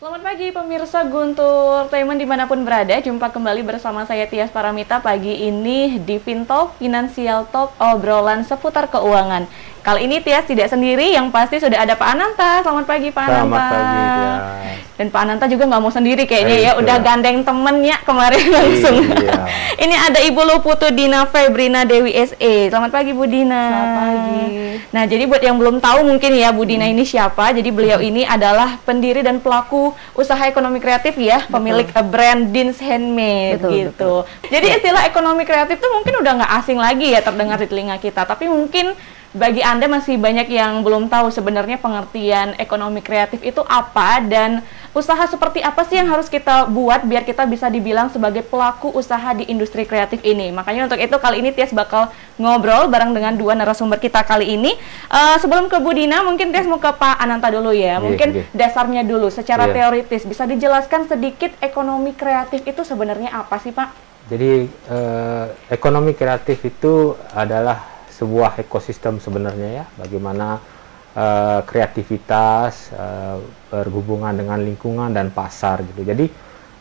Selamat pagi pemirsa Guntur Entertainment dimanapun berada. Jumpa kembali bersama saya Tias Paramita pagi ini di Fintalk Financial Talk, obrolan seputar keuangan. Kali ini Tias tidak sendiri, yang pasti sudah ada Pak Ananta. Selamat pagi Pak Ananta. Selamat pagi Tias. Dan Pak Ananta juga nggak mau sendiri kayaknya ya, udah gandeng temennya kemarin langsung. Iya. Ini ada Ibu Luputu Dina Febrina Dewi SE. Selamat pagi Bu Dina. Selamat pagi. Nah, jadi buat yang belum tahu mungkin ya Bu Dina ini siapa. Jadi beliau ini adalah pendiri dan pelaku usaha ekonomi kreatif ya, pemilik brand Dean's Handmade gitu. Jadi istilah ekonomi kreatif tuh mungkin udah nggak asing lagi ya terdengar di telinga kita. Tapi mungkin bagi Anda masih banyak yang belum tahu sebenarnya pengertian ekonomi kreatif itu apa dan usaha seperti apa sih yang harus kita buat biar kita bisa dibilang sebagai pelaku usaha di industri kreatif ini. Makanya untuk itu kali ini Tias bakal ngobrol bareng dengan dua narasumber kita kali ini. Sebelum ke Bu Dina, mungkin Tias mau ke Pak Ananta dulu ya. Mungkin dasarnya dulu secara teoritis bisa dijelaskan sedikit ekonomi kreatif itu sebenarnya apa sih Pak? Jadi ekonomi kreatif itu adalah sebuah ekosistem sebenarnya ya, bagaimana kreativitas berhubungan dengan lingkungan dan pasar gitu. Jadi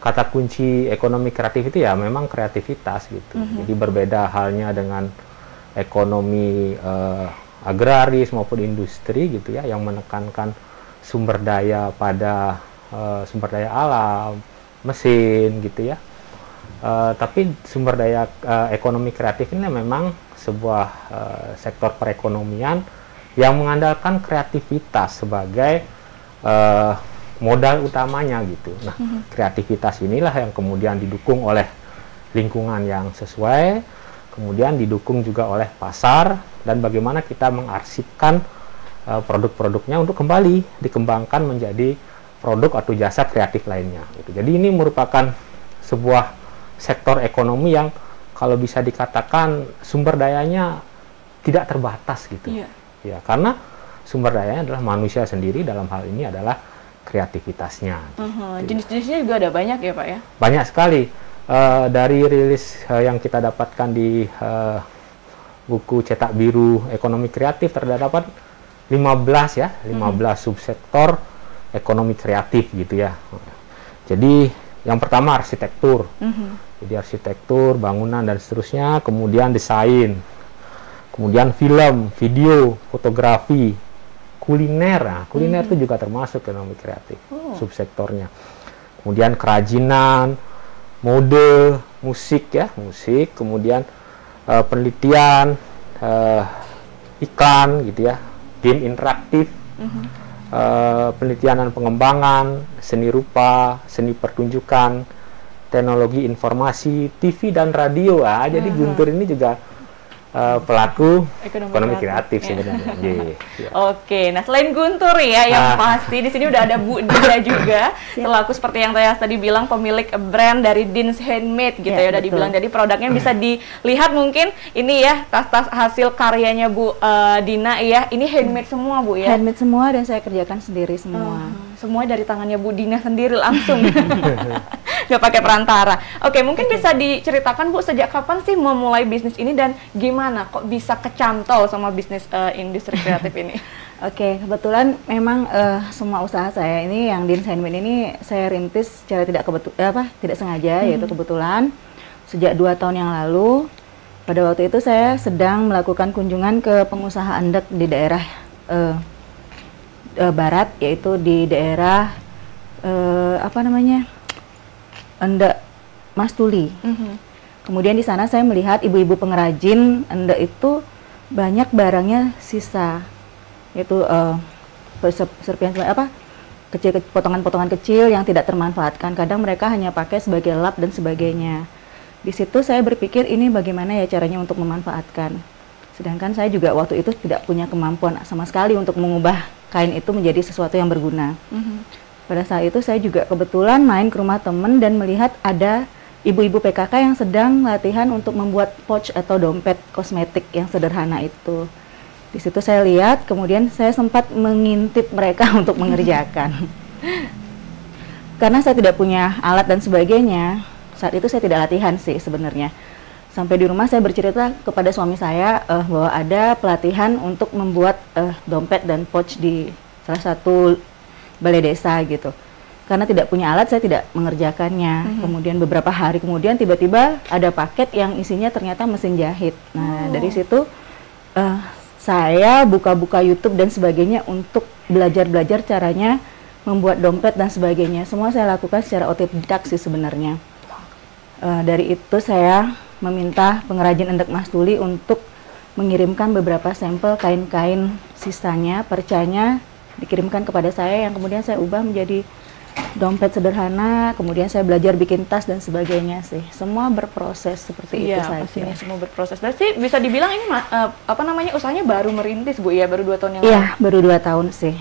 kata kunci ekonomi kreatif itu ya memang kreativitas gitu. Jadi berbeda halnya dengan ekonomi agraris maupun industri gitu ya, yang menekankan sumber daya pada sumber daya alam, mesin gitu ya. Tapi sumber daya ekonomi kreatif ini memang sebuah sektor perekonomian yang mengandalkan kreativitas sebagai modal utamanya gitu. Nah, kreativitas inilah yang kemudian didukung oleh lingkungan yang sesuai, kemudian didukung juga oleh pasar dan bagaimana kita mengarsipkan produk-produknya untuk kembali dikembangkan menjadi produk atau jasa kreatif lainnya gitu. Jadi ini merupakan sebuah sektor ekonomi yang kalau bisa dikatakan sumber dayanya tidak terbatas gitu. Ya, karena sumber dayanya adalah manusia sendiri, dalam hal ini adalah kreativitasnya. Jenis-jenisnya juga ada banyak ya Pak ya? Banyak sekali. Dari rilis yang kita dapatkan di buku cetak biru ekonomi kreatif terdapat 15 subsektor ekonomi kreatif gitu ya. Jadi yang pertama arsitektur. Jadi arsitektur, bangunan dan seterusnya, kemudian desain, kemudian film, video, fotografi, kuliner. Nah, kuliner itu juga termasuk ekonomi kreatif subsektornya. Kemudian kerajinan, mode, musik ya, musik, kemudian penelitian, iklan gitu ya, game interaktif, penelitian dan pengembangan, seni rupa, seni pertunjukan, teknologi informasi, TV dan radio. Jadi Guntur ini juga pelaku ekonomi kreatif sebenarnya. Oke, nah selain Guntur ya, yang pasti di sini udah ada Bu Dina juga, selaku seperti yang tadi bilang pemilik brand dari Dean's Handmade gitu ya, udah dibilang. Jadi produknya bisa dilihat mungkin ini ya tas-tas hasil karyanya Bu Dina ya, ini handmade semua Bu ya? Handmade semua dan saya kerjakan sendiri semua. Semua dari tangannya Bu Dina sendiri langsung. Nggak pakai perantara. Oke, mungkin bisa diceritakan Bu, sejak kapan sih memulai bisnis ini dan gimana kok bisa kecantol sama bisnis industri kreatif ini? Oke, kebetulan memang semua usaha saya ini yang Dean's Handmade ini saya rintis secara tidak sengaja, yaitu kebetulan sejak 2 tahun yang lalu. Pada waktu itu saya sedang melakukan kunjungan ke pengusaha andek di daerah barat, yaitu di daerah Endek Mas Tuli. Kemudian di sana saya melihat ibu-ibu pengrajin endek itu banyak barangnya sisa, yaitu serpihan kecil, potongan-potongan kecil yang tidak termanfaatkan. Kadang mereka hanya pakai sebagai lap dan sebagainya. Di situ saya berpikir ini bagaimana ya caranya untuk memanfaatkan. Sedangkan saya juga waktu itu tidak punya kemampuan sama sekali untuk mengubah kain itu menjadi sesuatu yang berguna. Pada saat itu saya juga kebetulan main ke rumah teman dan melihat ada ibu-ibu PKK yang sedang latihan untuk membuat pouch atau dompet kosmetik yang sederhana itu. Di situ saya lihat, kemudian saya sempat mengintip mereka untuk mengerjakan. Karena saya tidak punya alat dan sebagainya, saat itu saya tidak latihan sih sebenarnya. Sampai di rumah saya bercerita kepada suami saya bahwa ada pelatihan untuk membuat dompet dan pouch di salah satu balai desa gitu. karena tidak punya alat saya tidak mengerjakannya. Kemudian beberapa hari kemudian tiba-tiba ada paket yang isinya ternyata mesin jahit. Nah dari situ saya buka-buka YouTube dan sebagainya untuk belajar caranya membuat dompet dan sebagainya. Semua saya lakukan secara otodidak sih sebenarnya. Dari itu saya meminta pengrajin endek Mas Tuli untuk mengirimkan beberapa sampel kain-kain sisanya, percanya dikirimkan kepada saya yang kemudian saya ubah menjadi dompet sederhana, kemudian saya belajar bikin tas dan sebagainya sih. Semua berproses seperti itu saja. Pastinya semua berproses. Berarti bisa dibilang ini usahanya baru merintis Bu ya, baru 2 tahun yang lalu? Iya, baru 2 tahun sih.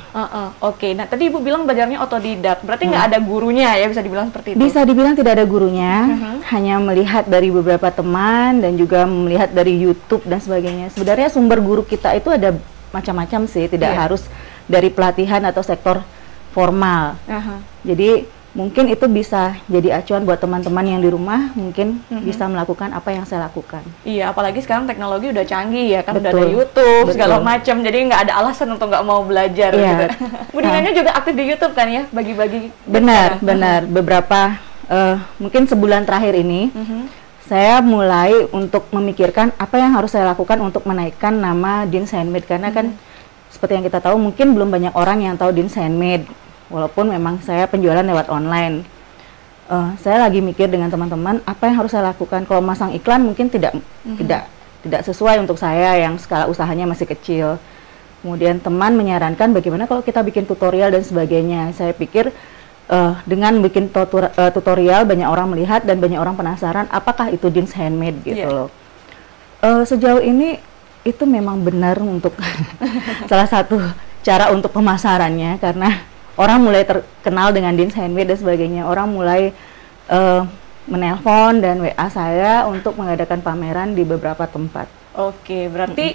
Oke, nah tadi Ibu bilang belajarnya otodidak, berarti nggak ada gurunya ya, bisa dibilang seperti itu? Bisa dibilang tidak ada gurunya, hanya melihat dari beberapa teman dan juga melihat dari YouTube dan sebagainya. Sebenarnya sumber guru kita itu ada macam-macam sih, tidak harus dari pelatihan atau sektor formal. Jadi mungkin itu bisa jadi acuan buat teman-teman yang di rumah, mungkin bisa melakukan apa yang saya lakukan. Iya, apalagi sekarang teknologi udah canggih ya, kan udah ada YouTube segala macam, jadi nggak ada alasan untuk nggak mau belajar gitu. Bu Dinanya juga aktif di YouTube kan ya, bagi-bagi. Benar. Beberapa mungkin sebulan terakhir ini saya mulai untuk memikirkan apa yang harus saya lakukan untuk menaikkan nama Deans Handmade, karena kan seperti yang kita tahu mungkin belum banyak orang yang tahu Deans Handmade. Walaupun memang saya penjualan lewat online, saya lagi mikir dengan teman-teman apa yang harus saya lakukan. Kalau masang iklan mungkin tidak sesuai untuk saya yang skala usahanya masih kecil. Kemudian teman menyarankan bagaimana kalau kita bikin tutorial dan sebagainya. Saya pikir dengan bikin tutorial banyak orang melihat dan banyak orang penasaran apakah itu Deans Handmade gitu loh. Sejauh ini itu memang benar untuk salah satu cara untuk pemasarannya, karena orang mulai terkenal dengan Deans Handmade dan sebagainya. Orang mulai menelpon dan WA saya untuk mengadakan pameran di beberapa tempat. Oke, berarti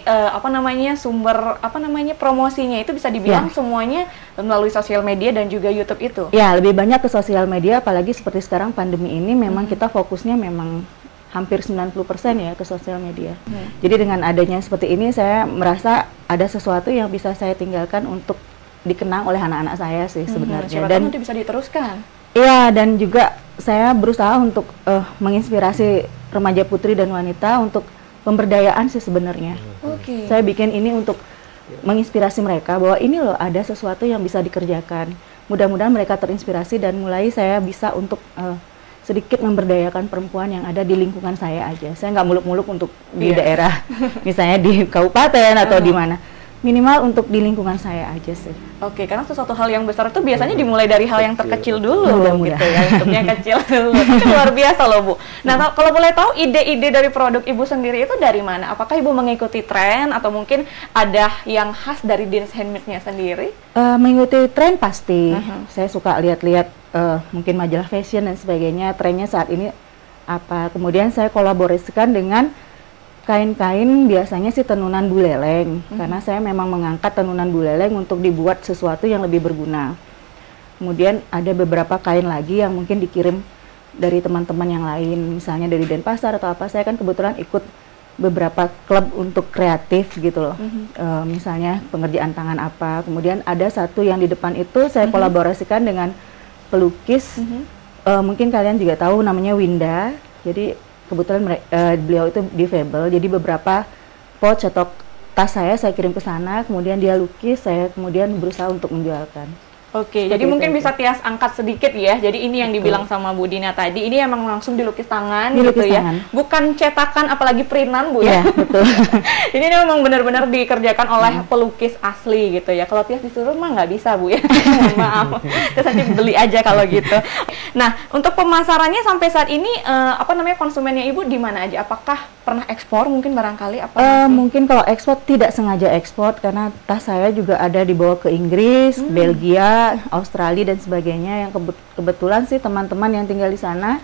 promosinya itu bisa dibilang semuanya melalui sosial media dan juga YouTube itu? Ya, lebih banyak ke sosial media, apalagi seperti sekarang pandemi ini memang kita fokusnya memang hampir 90% ya ke sosial media. Jadi dengan adanya seperti ini saya merasa ada sesuatu yang bisa saya tinggalkan untuk dikenang oleh anak-anak saya sih sebenarnya. Dan nanti bisa diteruskan. Iya, dan juga saya berusaha untuk menginspirasi remaja putri dan wanita untuk pemberdayaan sih sebenarnya. Saya bikin ini untuk menginspirasi mereka bahwa ini loh ada sesuatu yang bisa dikerjakan. Mudah-mudahan mereka terinspirasi dan mulai saya bisa untuk sedikit memberdayakan perempuan yang ada di lingkungan saya aja. Saya nggak muluk-muluk untuk di daerah, misalnya di kabupaten atau di mana. Minimal untuk di lingkungan saya aja sih. Oke, karena sesuatu hal yang besar itu biasanya dimulai dari hal yang terkecil dulu gitu ya, bentuknya kecil dulu. Itu luar biasa loh Bu. Nah, kalau boleh tahu ide-ide dari produk Ibu sendiri itu dari mana? Apakah Ibu mengikuti tren atau mungkin ada yang khas dari Deans Handmade-nya sendiri? Mengikuti tren pasti. Saya suka lihat-lihat mungkin majalah fashion dan sebagainya, trennya saat ini apa. Kemudian saya kolaborasikan dengan kain-kain biasanya sih tenunan buleleng, karena saya memang mengangkat tenunan buleleng untuk dibuat sesuatu yang lebih berguna. Kemudian ada beberapa kain lagi yang mungkin dikirim dari teman-teman yang lain, misalnya dari Denpasar atau apa. Saya kan kebetulan ikut beberapa klub untuk kreatif gitu loh, misalnya pengerjaan tangan apa. Kemudian ada satu yang di depan itu saya kolaborasikan dengan pelukis, mungkin kalian juga tahu namanya Winda. Jadi kebetulan beliau itu difabel, jadi beberapa pouch atau tas saya kirim ke sana, kemudian dia lukis, saya kemudian berusaha untuk menjualkan. Oke, jadi mungkin bisa Tias angkat sedikit ya. Jadi ini yang dibilang sama Bu Dina tadi, ini emang langsung dilukis tangan gitu ya. Bukan cetakan apalagi printan Bu ya. Betul. Ini memang benar-benar dikerjakan oleh pelukis asli gitu ya. Kalau Tias disuruh mah nggak bisa Bu ya. Maaf. Terus nanti beli aja kalau gitu. Nah, untuk pemasarannya sampai saat ini konsumennya Ibu di mana aja? Apakah pernah ekspor mungkin barangkali mungkin kalau ekspor tidak sengaja ekspor, karena tas saya juga ada dibawa ke Inggris, Belgia, Australia dan sebagainya, yang kebetulan sih teman-teman yang tinggal di sana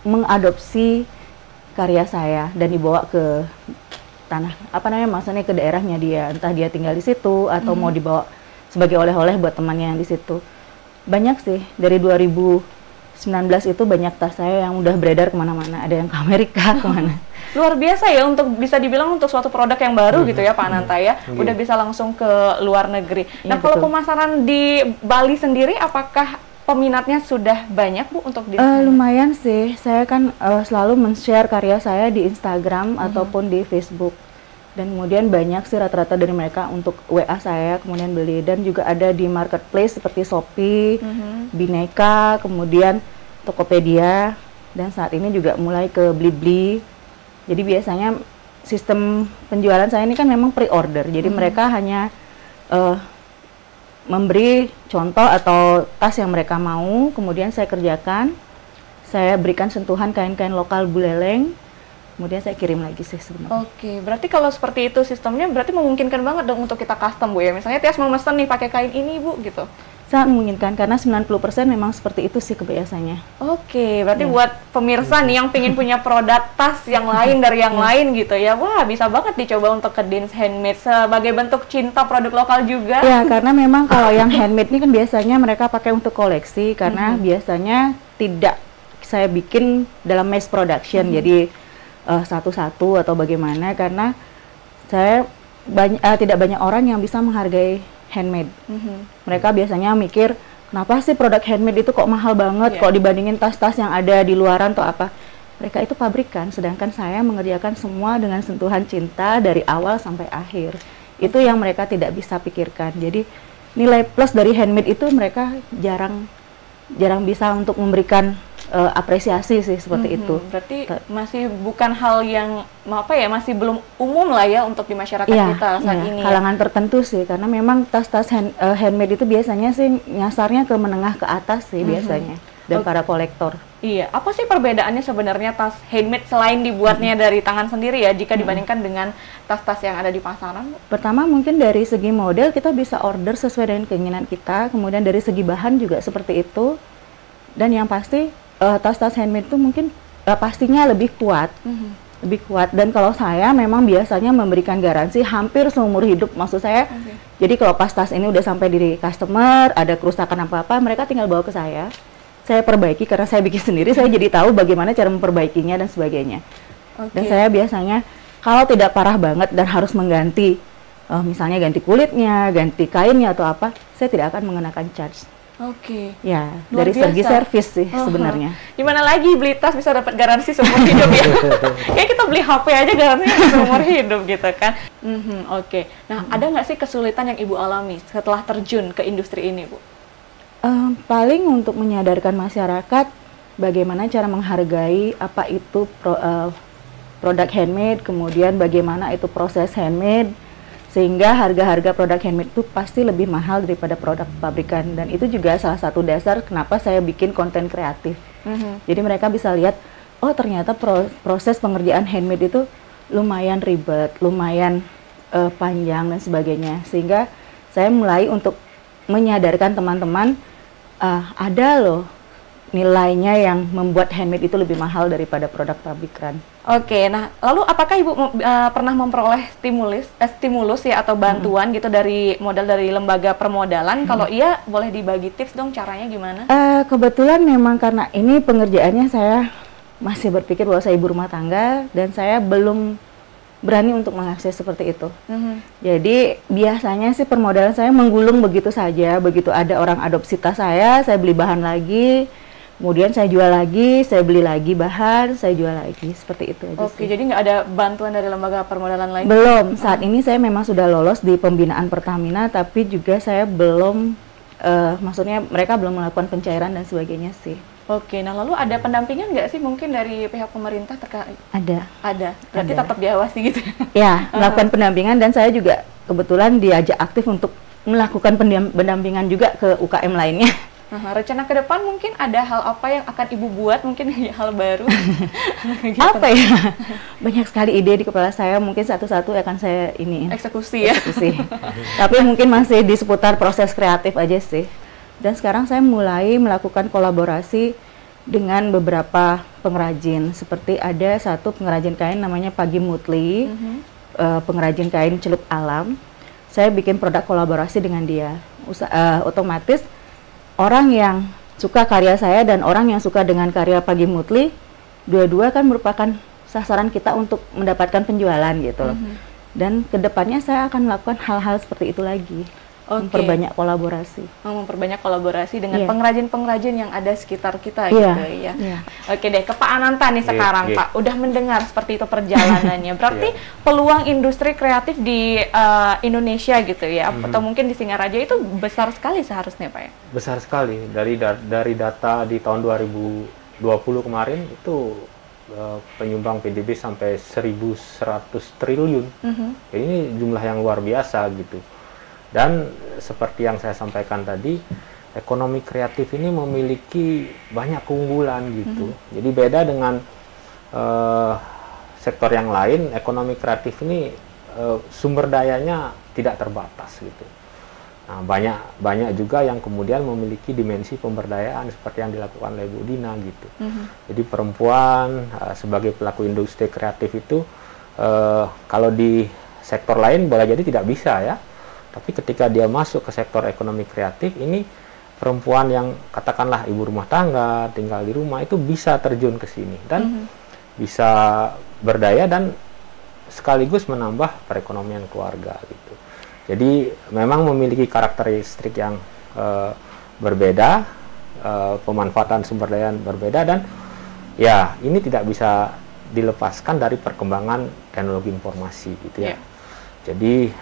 mengadopsi karya saya dan dibawa ke tanah maksudnya ke daerahnya dia, entah dia tinggal di situ atau mau dibawa sebagai oleh-oleh buat temannya yang di situ. Banyak sih, dari 2019 2019 itu banyak tas saya yang udah beredar kemana-mana, ada yang ke Amerika, kemana. Luar biasa ya, untuk bisa dibilang untuk suatu produk yang baru gitu ya Pak Ananta ya, udah bisa langsung ke luar negeri. Nah, kalau pemasaran di Bali sendiri, apakah peminatnya sudah banyak Bu untuk di lumayan sih, saya kan selalu men-share karya saya di Instagram ataupun di Facebook. Dan kemudian banyak sih rata-rata dari mereka untuk WA saya, kemudian beli. Dan juga ada di marketplace seperti Shopee, Bineka, kemudian Tokopedia. Dan saat ini juga mulai ke Blibli. Jadi biasanya sistem penjualan saya ini kan memang pre-order. Jadi mereka hanya memberi contoh atau tas yang mereka mau, kemudian saya kerjakan. Saya berikan sentuhan kain-kain lokal Buleleng. Kemudian saya kirim lagi sih sebenarnya. Oke, berarti kalau seperti itu sistemnya berarti memungkinkan banget dong untuk kita custom Bu ya. Misalnya Tias mau mesen nih pakai kain ini Bu gitu. Sangat memungkinkan karena 90% memang seperti itu sih kebiasaannya. Oke, berarti buat pemirsa nih yang pingin punya produk tas yang lain dari yang lain gitu ya. Wah, bisa banget dicoba untuk ke Deans Handmade sebagai bentuk cinta produk lokal juga. Ya, karena memang kalau yang handmade ini kan biasanya mereka pakai untuk koleksi karena biasanya tidak saya bikin dalam mass production. Jadi satu-satu atau bagaimana, karena saya tidak banyak orang yang bisa menghargai handmade. Mereka biasanya mikir, kenapa sih produk handmade itu kok mahal banget, kok dibandingin tas-tas yang ada di luaran atau apa. Mereka itu pabrikan, sedangkan saya mengerjakan semua dengan sentuhan cinta dari awal sampai akhir. Itu yang mereka tidak bisa pikirkan. Jadi nilai plus dari handmade itu mereka jarang bisa untuk memberikan apresiasi sih seperti itu. Berarti masih bukan hal yang masih belum umum lah ya untuk di masyarakat kita saat ini. Kalangan tertentu sih, karena memang tas-tas handmade itu biasanya sih nyasarnya ke menengah ke atas sih biasanya, dan para kolektor. Iya, apa sih perbedaannya sebenarnya tas handmade selain dibuatnya dari tangan sendiri ya, jika dibandingkan dengan tas-tas yang ada di pasaran? Pertama mungkin dari segi model kita bisa order sesuai dengan keinginan kita, kemudian dari segi bahan juga seperti itu, dan yang pasti tas-tas handmade itu mungkin pastinya lebih kuat, dan kalau saya memang biasanya memberikan garansi hampir seumur hidup, maksud saya. Jadi kalau pas tas ini udah sampai di customer, ada kerusakan apa-apa, mereka tinggal bawa ke saya perbaiki karena saya bikin sendiri, saya jadi tahu bagaimana cara memperbaikinya dan sebagainya. Dan saya biasanya kalau tidak parah banget dan harus mengganti, misalnya ganti kulitnya, ganti kainnya atau apa, saya tidak akan mengenakan charge. Ya, dari segi servis sih sebenarnya. Gimana lagi beli tas bisa dapat garansi seumur hidup ya? Kayak kita beli HP aja garansinya seumur hidup gitu kan. Nah, ada nggak sih kesulitan yang Ibu alami setelah terjun ke industri ini, Bu? Paling untuk menyadarkan masyarakat bagaimana cara menghargai apa itu produk handmade, kemudian bagaimana itu proses handmade, sehingga harga-harga produk handmade itu pasti lebih mahal daripada produk pabrikan. Dan itu juga salah satu dasar kenapa saya bikin konten kreatif. Jadi mereka bisa lihat, oh ternyata proses pengerjaan handmade itu lumayan ribet, lumayan panjang dan sebagainya. Sehingga saya mulai untuk menyadarkan teman-teman, ada loh nilainya yang membuat handmade itu lebih mahal daripada produk pabrikan. Nah lalu apakah Ibu pernah memperoleh stimulus ya atau bantuan gitu dari lembaga permodalan? Kalau iya, boleh dibagi tips dong caranya gimana? Kebetulan memang karena ini pengerjaannya saya masih berpikir bahwa saya ibu rumah tangga dan saya belum berani untuk mengakses seperti itu. Jadi biasanya sih permodalan saya menggulung begitu saja, begitu ada orang adopsi tas saya beli bahan lagi. Kemudian saya jual lagi, saya beli lagi bahan, saya jual lagi, seperti itu aja sih. Jadi nggak ada bantuan dari lembaga permodalan lain? Belum, saat ini saya memang sudah lolos di pembinaan Pertamina, tapi juga saya belum, maksudnya mereka belum melakukan pencairan dan sebagainya sih. Nah lalu ada pendampingan nggak sih mungkin dari pihak pemerintah terkait? Ada, berarti tetap diawasi gitu ya? Melakukan pendampingan, dan saya juga kebetulan diajak aktif untuk melakukan pendampingan juga ke UKM lainnya. Rencana ke depan mungkin ada hal apa yang akan Ibu buat, mungkin hal baru? Gitu. Apa ya? Banyak sekali ide di kepala saya, mungkin satu-satu akan saya eksekusi ya. Tapi mungkin masih di seputar proses kreatif aja sih. Dan sekarang saya mulai melakukan kolaborasi dengan beberapa pengrajin. Seperti ada satu pengrajin kain namanya Pagi Mutli, pengrajin kain celup alam. Saya bikin produk kolaborasi dengan dia. Otomatis orang yang suka karya saya dan orang yang suka dengan karya Pagi Mutli, dua-dua kan merupakan sasaran kita untuk mendapatkan penjualan gitu loh. Dan kedepannya saya akan melakukan hal-hal seperti itu lagi. Memperbanyak kolaborasi. Memperbanyak kolaborasi dengan Iya. pengrajin-pengrajin yang ada sekitar kita Iya. gitu ya. Iya. Oke deh, ke Pak Ananta nih sekarang Pak. Udah mendengar seperti itu perjalanannya. Berarti peluang industri kreatif di Indonesia gitu ya, atau mungkin di Singaraja itu besar sekali seharusnya Pak ya? Besar sekali. Dari data di tahun 2020 kemarin itu penyumbang PDB sampai 1.100 triliun. Jadi ini jumlah yang luar biasa gitu. Dan seperti yang saya sampaikan tadi, ekonomi kreatif ini memiliki banyak keunggulan gitu. Jadi beda dengan sektor yang lain, ekonomi kreatif ini sumber dayanya tidak terbatas gitu. Nah, banyak juga yang kemudian memiliki dimensi pemberdayaan seperti yang dilakukan oleh Bu Dina gitu. Jadi perempuan sebagai pelaku industri kreatif itu kalau di sektor lain boleh jadi tidak bisa ya. Tapi ketika dia masuk ke sektor ekonomi kreatif, ini perempuan yang katakanlah ibu rumah tangga, tinggal di rumah, itu bisa terjun ke sini dan bisa berdaya dan sekaligus menambah perekonomian keluarga gitu. Jadi memang memiliki karakteristik yang berbeda, pemanfaatan sumber daya yang berbeda, dan ya ini tidak bisa dilepaskan dari perkembangan teknologi informasi gitu ya. Jadi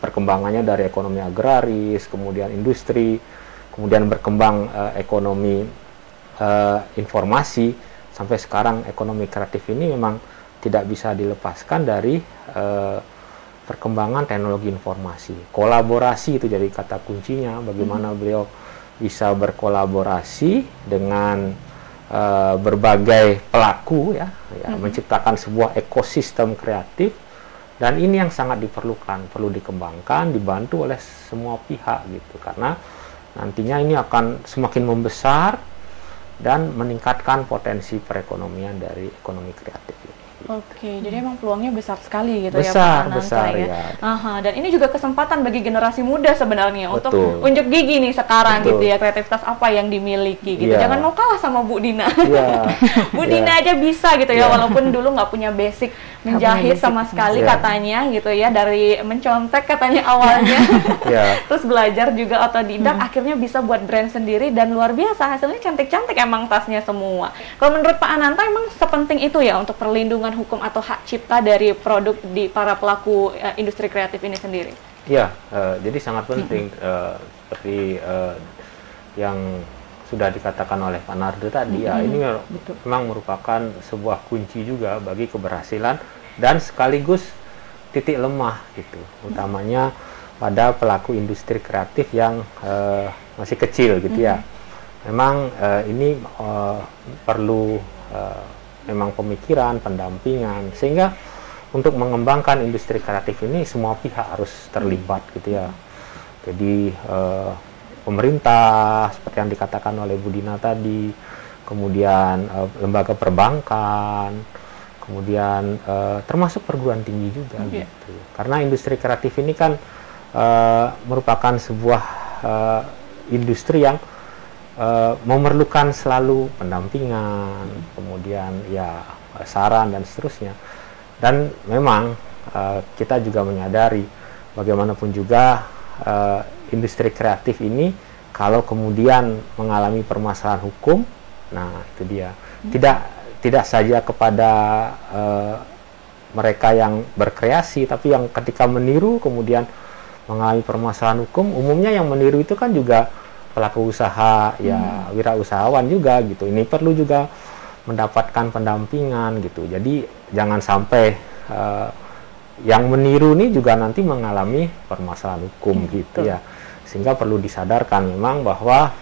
perkembangannya dari ekonomi agraris, kemudian industri, kemudian berkembang ekonomi informasi, sampai sekarang ekonomi kreatif ini memang tidak bisa dilepaskan dari perkembangan teknologi informasi. Kolaborasi itu jadi kata kuncinya, bagaimana beliau bisa berkolaborasi dengan berbagai pelaku ya, menciptakan sebuah ekosistem kreatif. Dan ini yang sangat diperlukan, perlu dikembangkan, dibantu oleh semua pihak gitu, karena nantinya ini akan semakin membesar dan meningkatkan potensi perekonomian dari ekonomi kreatif ini. Oke, jadi emang peluangnya besar sekali gitu ya Besar, Pak Ananta besar, ya. ya. Aha, dan ini juga kesempatan bagi generasi muda sebenarnya untuk Betul. unjuk gigi nih sekarang Betul. gitu ya, kreativitas apa yang dimiliki gitu. Iya. Jangan mau kalah sama Bu Dina. Iya. Bu Dina aja bisa gitu ya, Iya. walaupun dulu nggak punya basic menjahit basic. sama sekali Iya. katanya gitu ya, dari mencontek katanya awalnya. Ya. Terus belajar juga otodidak, akhirnya bisa buat brand sendiri dan luar biasa, hasilnya cantik-cantik emang tasnya semua. Kalau menurut Pak Ananta emang sepenting itu ya untuk perlindungan hukum atau hak cipta dari produk di para pelaku industri kreatif ini sendiri? Ya, jadi sangat penting seperti yang sudah dikatakan oleh Pak Nardo tadi ya, ini memang merupakan sebuah kunci juga bagi keberhasilan dan sekaligus titik lemah gitu, utamanya pada pelaku industri kreatif yang masih kecil gitu ya. Memang ini perlu memang pemikiran, pendampingan, sehingga untuk mengembangkan industri kreatif ini semua pihak harus terlibat gitu ya. Jadi pemerintah seperti yang dikatakan oleh Bu Dina tadi, kemudian lembaga perbankan, kemudian termasuk perguruan tinggi juga gitu. Karena industri kreatif ini kan merupakan sebuah industri yang memerlukan selalu pendampingan, kemudian ya saran dan seterusnya. Dan memang kita juga menyadari bagaimanapun juga industri kreatif ini kalau kemudian mengalami permasalahan hukum, nah itu dia. Tidak saja kepada mereka yang berkreasi, tapi yang ketika meniru kemudian mengalami permasalahan hukum, umumnya yang meniru itu kan juga pelaku usaha, ya wirausahawan juga gitu. Ini perlu juga mendapatkan pendampingan gitu. Jadi jangan sampai yang meniru ini juga nanti mengalami permasalahan hukum gitu ya. Sehingga perlu disadarkan memang bahwa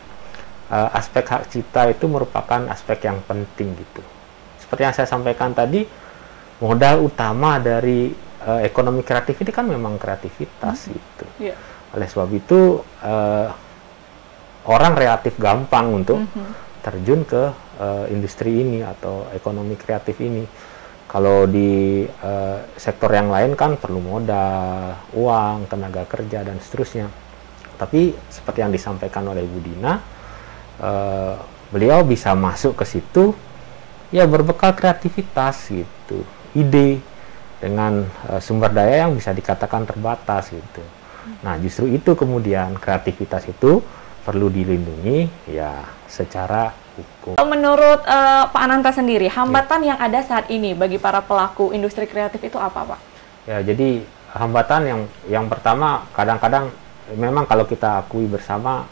aspek hak cipta itu merupakan aspek yang penting gitu. Seperti yang saya sampaikan tadi, modal utama dari ekonomi kreatif ini kan memang kreativitas gitu. Oleh sebab itu orang relatif gampang untuk terjun ke industri ini atau ekonomi kreatif ini. Kalau di sektor yang lain kan perlu modal, uang, tenaga kerja dan seterusnya. Tapi seperti yang disampaikan oleh Bu Dina, beliau bisa masuk ke situ ya berbekal kreativitas gitu, ide dengan sumber daya yang bisa dikatakan terbatas gitu. Nah, justru itu kemudian kreativitas itu perlu dilindungi ya secara hukum. Menurut Pak Ananta sendiri, hambatan yang ada saat ini bagi para pelaku industri kreatif itu apa, Pak? Ya, jadi hambatan yang pertama kadang-kadang memang kalau kita akui bersama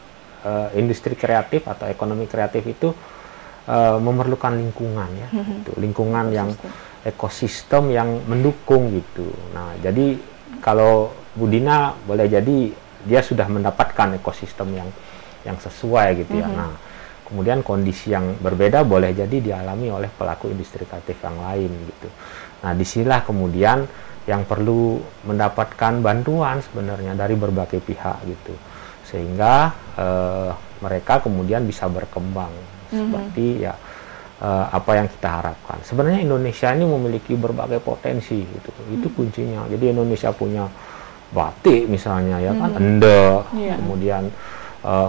industri kreatif atau ekonomi kreatif itu memerlukan lingkungan ya, gitu. Lingkungan yang ekosistem yang mendukung gitu. Nah, jadi kalau Bu Dina boleh jadi dia sudah mendapatkan ekosistem yang sesuai gitu ya. Nah, kemudian kondisi yang berbeda boleh jadi dialami oleh pelaku industri kreatif yang lain gitu. Nah, disinilah kemudian yang perlu mendapatkan bantuan sebenarnya dari berbagai pihak gitu, sehingga mereka kemudian bisa berkembang seperti ya apa yang kita harapkan. Sebenarnya Indonesia ini memiliki berbagai potensi gitu. Itu kuncinya. Jadi Indonesia punya batik misalnya ya kan, endek, kemudian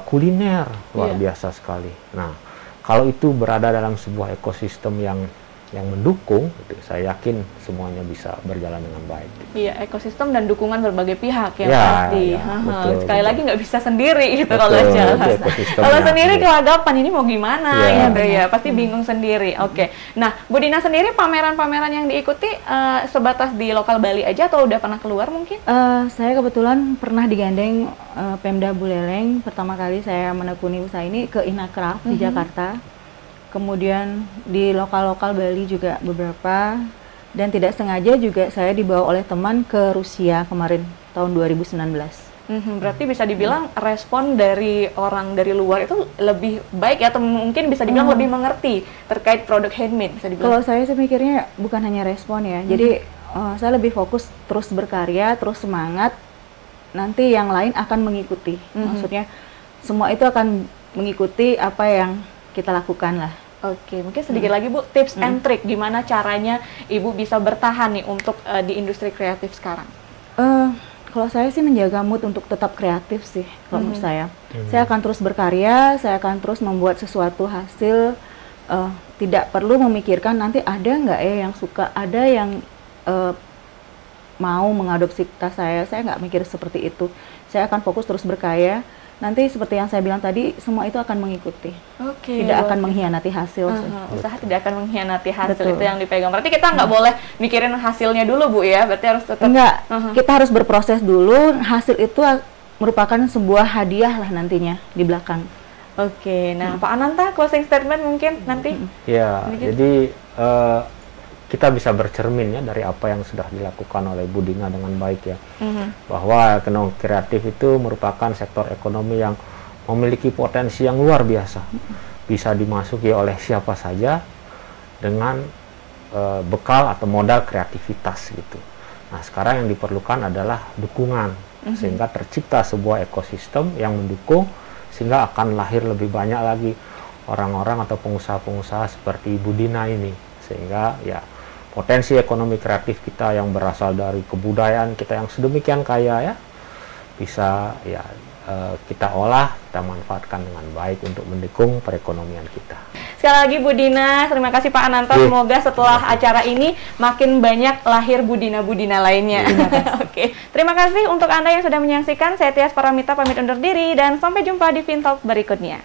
kuliner luar biasa sekali. Nah, kalau itu berada dalam sebuah ekosistem yang mendukung, gitu, saya yakin semuanya bisa berjalan dengan baik. Iya, ekosistem dan dukungan berbagai pihak yang ya, pasti. Ya, betul, sekali lagi nggak bisa sendiri gitu betul, kalau jalan. Kalau sendiri gitu. kelagapan ini mau gimana gitu ya, pasti bingung sendiri. Oke. Nah, Bu Dina sendiri pameran-pameran yang diikuti sebatas di lokal Bali aja atau udah pernah keluar mungkin? Saya kebetulan pernah digandeng Pemda Buleleng. Pertama kali saya menekuni usaha ini ke Inacraft di Jakarta. Kemudian di lokal-lokal Bali juga beberapa, dan tidak sengaja juga saya dibawa oleh teman ke Rusia kemarin tahun 2019. Berarti bisa dibilang respon dari orang dari luar itu lebih baik ya, atau mungkin bisa dibilang lebih mengerti terkait produk handmade, bisa dibilang. Kalau saya mikirnya bukan hanya respon ya, jadi saya lebih fokus terus berkarya, terus semangat, nanti yang lain akan mengikuti. Maksudnya semua itu akan mengikuti apa yang kita lakukan lah. Oke, mungkin sedikit lagi Bu, tips and trick gimana caranya Ibu bisa bertahan nih untuk di industri kreatif sekarang? Kalau saya sih menjaga mood untuk tetap kreatif sih, kalau menurut saya. Saya akan terus berkarya, saya akan terus membuat sesuatu hasil, tidak perlu memikirkan nanti ada nggak ya yang suka, ada yang mau mengadopsi tas saya nggak mikir seperti itu. Saya akan fokus terus berkarya. Nanti seperti yang saya bilang tadi, semua itu akan mengikuti. Tidak akan mengkhianati hasil. Usaha tidak akan mengkhianati hasil. Betul. Itu yang dipegang. Berarti kita nggak boleh mikirin hasilnya dulu, Bu ya? Berarti harus tetap... Enggak, kita harus berproses dulu. Hasil itu merupakan sebuah hadiah lah nantinya di belakang. Oke, nah Pak Ananta, closing statement mungkin nanti? Ya, jadi kita bisa bercermin ya dari apa yang sudah dilakukan oleh Bu Dina dengan baik ya, bahwa ekonomi kreatif itu merupakan sektor ekonomi yang memiliki potensi yang luar biasa, bisa dimasuki oleh siapa saja dengan bekal atau modal kreativitas gitu. Nah, sekarang yang diperlukan adalah dukungan, sehingga tercipta sebuah ekosistem yang mendukung, sehingga akan lahir lebih banyak lagi orang-orang atau pengusaha-pengusaha seperti Bu Dina ini, sehingga ya potensi ekonomi kreatif kita yang berasal dari kebudayaan kita yang sedemikian kaya ya, bisa ya kita olah, kita manfaatkan dengan baik untuk mendukung perekonomian kita. Sekali lagi Bu Dina, terima kasih Pak Ananta. Semoga setelah acara ini makin banyak lahir Budina-Budina lainnya. Oke, terima kasih untuk Anda yang sudah menyaksikan. Saya Tias Paramita pamit undur diri dan sampai jumpa di Fintalk berikutnya.